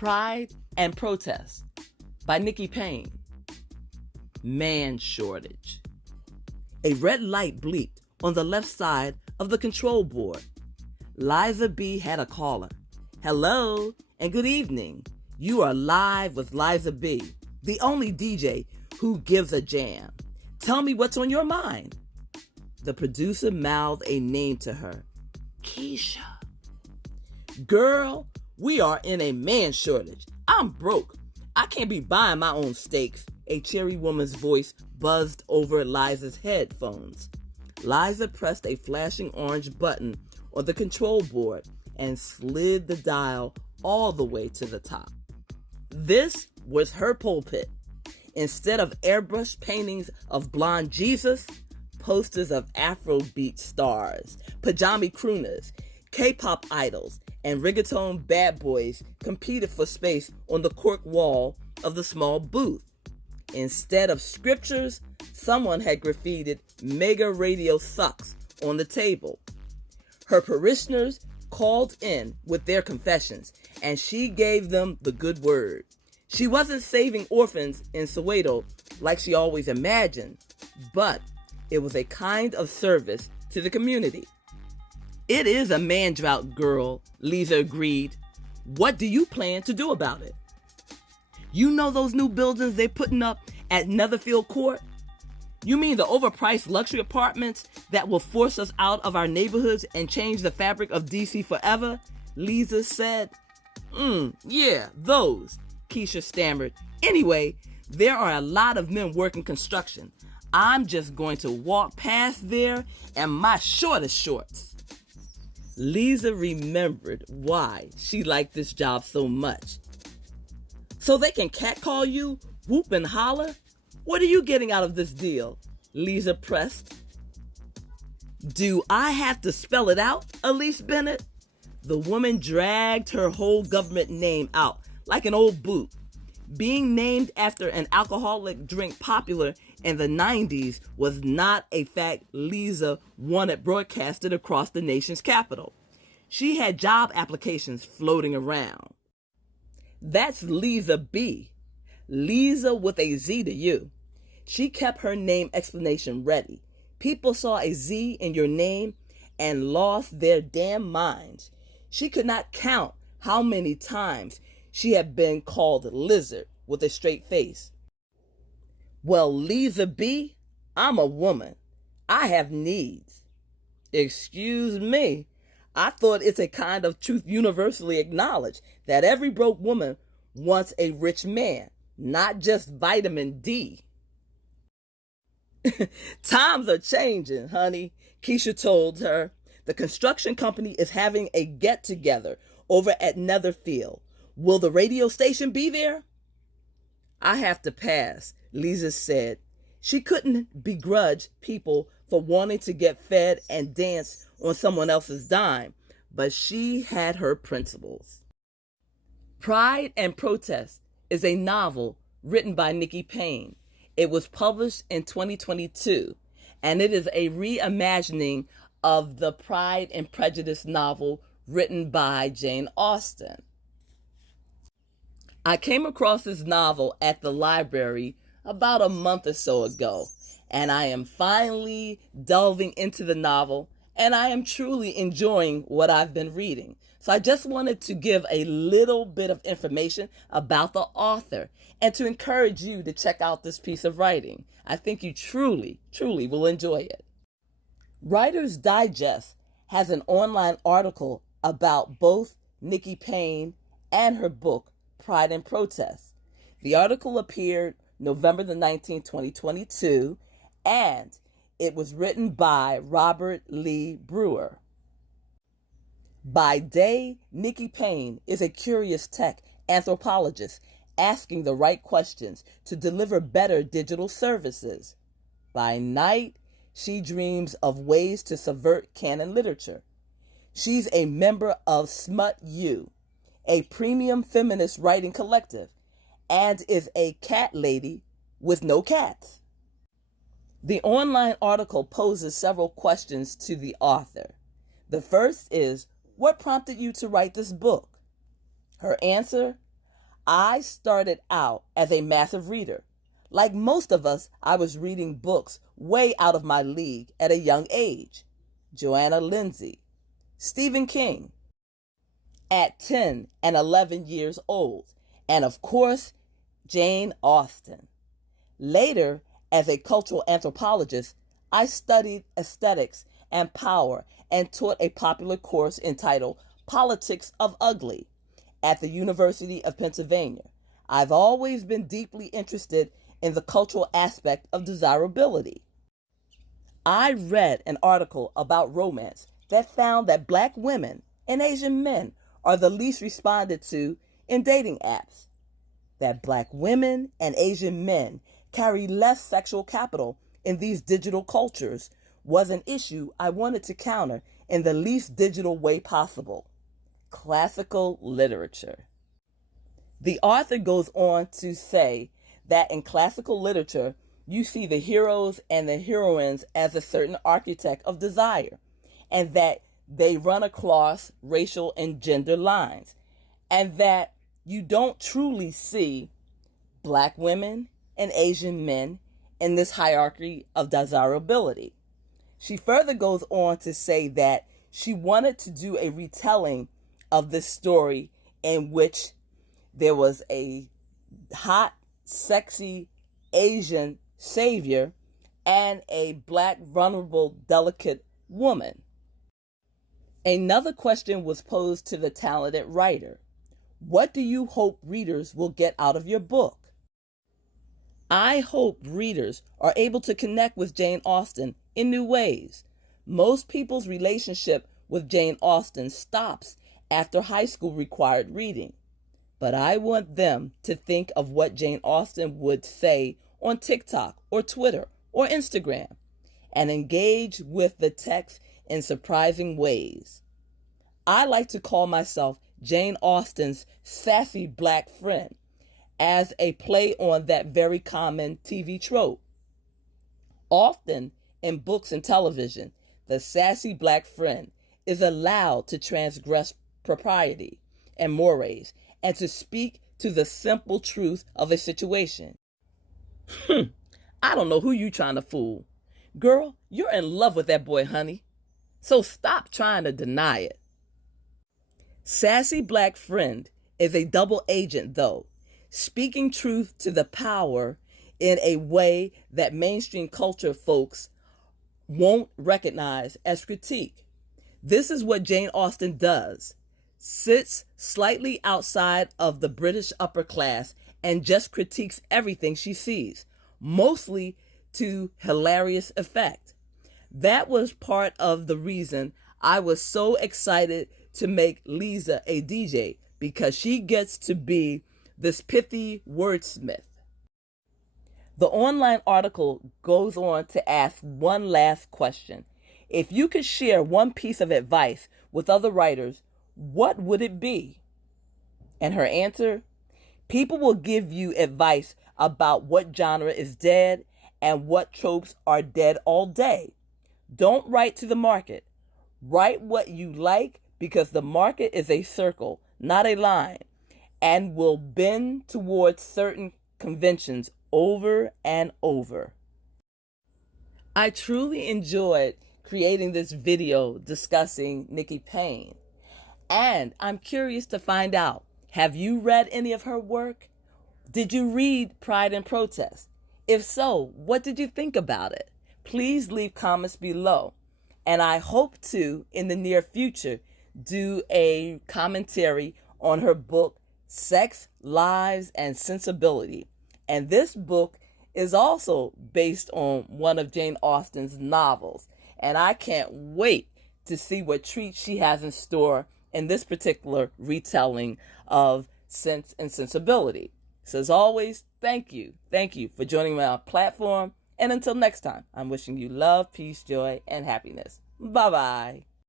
Pride and Protest by Nikki Payne. Man shortage. A red light bleeped on the left side of the control board. Liza B had a caller. Hello and good evening. You are live with Liza B, the only DJ who gives a jam. Tell me what's on your mind. The producer mouthed a name to her. Keisha. Girl, we are in a man shortage. I'm broke. I can't be buying my own steaks. A cheery woman's voice buzzed over Liza's headphones. Liza pressed a flashing orange button on the control board and slid the dial all the way to the top. This was her pulpit. Instead of airbrush paintings of blonde Jesus, posters of Afrobeat stars, pajama crooners, K-pop idols, and reggaeton bad boys competed for space on the cork wall of the small booth. Instead of scriptures, someone had graffitied "Mega Radio Sucks" on the table. Her parishioners called in with their confessions, and she gave them the good word. She wasn't saving orphans in Soweto like she always imagined, but it was a kind of service to the community. It is a man drought, girl, Liza agreed. What do you plan to do about it? You know those new buildings they're putting up at Netherfield Court? You mean the overpriced luxury apartments that will force us out of our neighborhoods and change the fabric of DC forever? Liza said. Yeah, those, Keisha stammered. Anyway, there are a lot of men working construction. I'm just going to walk past there in my shortest shorts. Liza remembered why she liked this job so much. So they can catcall you, whoop and holler? What are you getting out of this deal? Liza pressed. Do I have to spell it out, Elise Bennett? The woman dragged her whole government name out like an old boot. Being named after an alcoholic drink popular in the 90s was not a fact Liza wanted broadcasted across the nation's capital. She had job applications floating around. That's Liza B. Liza with a Z to you. She kept her name explanation ready. People saw a Z in your name and lost their damn minds. She could not count how many times she had been called Lizard with a straight face. Well, Liza B, I'm a woman. I have needs. Excuse me. I thought it's a kind of truth universally acknowledged that every broke woman wants a rich man, not just vitamin D. Times are changing, honey, Keisha told her. The construction company is having a get-together over at Netherfield. Will the radio station be there? I have to pass, Liza said. She couldn't begrudge people for wanting to get fed and dance on someone else's dime, but she had her principles. Pride and Protest is a novel written by Nikki Payne. It was published in 2022, and it is a reimagining of the Pride and Prejudice novel written by Jane Austen. I came across this novel at the library about a month or so ago, and I am finally delving into the novel, and I am truly enjoying what I've been reading. So I just wanted to give a little bit of information about the author and to encourage you to check out this piece of writing. I think you truly will enjoy it. Writer's Digest has an online article about both Nikki Payne and her book, Pride and Protest. The article appeared November the 19th, 2022, and it was written by Robert Lee Brewer. By day, Nikki Payne is a curious tech anthropologist asking the right questions to deliver better digital services. By night, she dreams of ways to subvert canon literature. She's a member of Smut U, a premium feminist writing collective, and is a cat lady with no cats. The online article poses several questions to the author. The first is, what prompted you to write this book? Her answer, I started out as a massive reader. Like most of us, I was reading books way out of my league at a young age. Joanna Lindsay, Stephen King, at 10 and 11 years old, and of course, Jane Austen. Later, as a cultural anthropologist, I studied aesthetics and power and taught a popular course entitled Politics of Ugly at the University of Pennsylvania. I've always been deeply interested in the cultural aspect of desirability. I read an article about romance that found that Black women and Asian men are the least responded to in dating apps. That Black women and Asian men carry less sexual capital in these digital cultures was an issue I wanted to counter in the least digital way possible. Classical literature. The author goes on to say that in classical literature, you see the heroes and the heroines as a certain archetype of desire, and that they run across racial and gender lines, and that you don't truly see Black women and Asian men in this hierarchy of desirability. She further goes on to say that she wanted to do a retelling of this story in which there was a hot, sexy Asian savior and a Black, vulnerable, delicate woman. Another question was posed to the talented writer. What do you hope readers will get out of your book? I hope readers are able to connect with Jane Austen in new ways. Most people's relationship with Jane Austen stops after high school required reading. But I want them to think of what Jane Austen would say on TikTok or Twitter or Instagram and engage with the text in surprising ways. I like to call myself Jane Austen's sassy Black friend as a play on that very common TV trope. Often in books and television, the sassy Black friend is allowed to transgress propriety and mores and to speak to the simple truth of a situation. I don't know who you trying to fool. Girl, you're in love with that boy, honey. So stop trying to deny it. Sassy Black friend is a double agent, though, speaking truth to the power in a way that mainstream culture folks won't recognize as critique. This is what Jane Austen does. Sits slightly outside of the British upper class and just critiques everything she sees, mostly to hilarious effect. That was part of the reason I was so excited to make Lisa a DJ, because she gets to be this pithy wordsmith. The online article goes on to ask one last question. If you could share one piece of advice with other writers, what would it be? And her answer? People will give you advice about what genre is dead and what tropes are dead all day. Don't write to the market. Write what you like, because the market is a circle, not a line, and will bend towards certain conventions over and over. I truly enjoyed creating this video discussing Nikki Payne, and I'm curious to find out, have you read any of her work? Did you read Pride and Protest? If so, what did you think about it? Please leave comments below, and I hope to, in the near future, do a commentary on her book, Sex, Lives, and Sensibility. And this book is also based on one of Jane Austen's novels. And I can't wait to see what treats she has in store in this particular retelling of Sense and Sensibility. So as always, thank you. Thank you for joining me on our platform. And until next time, I'm wishing you love, peace, joy, and happiness. Bye-bye.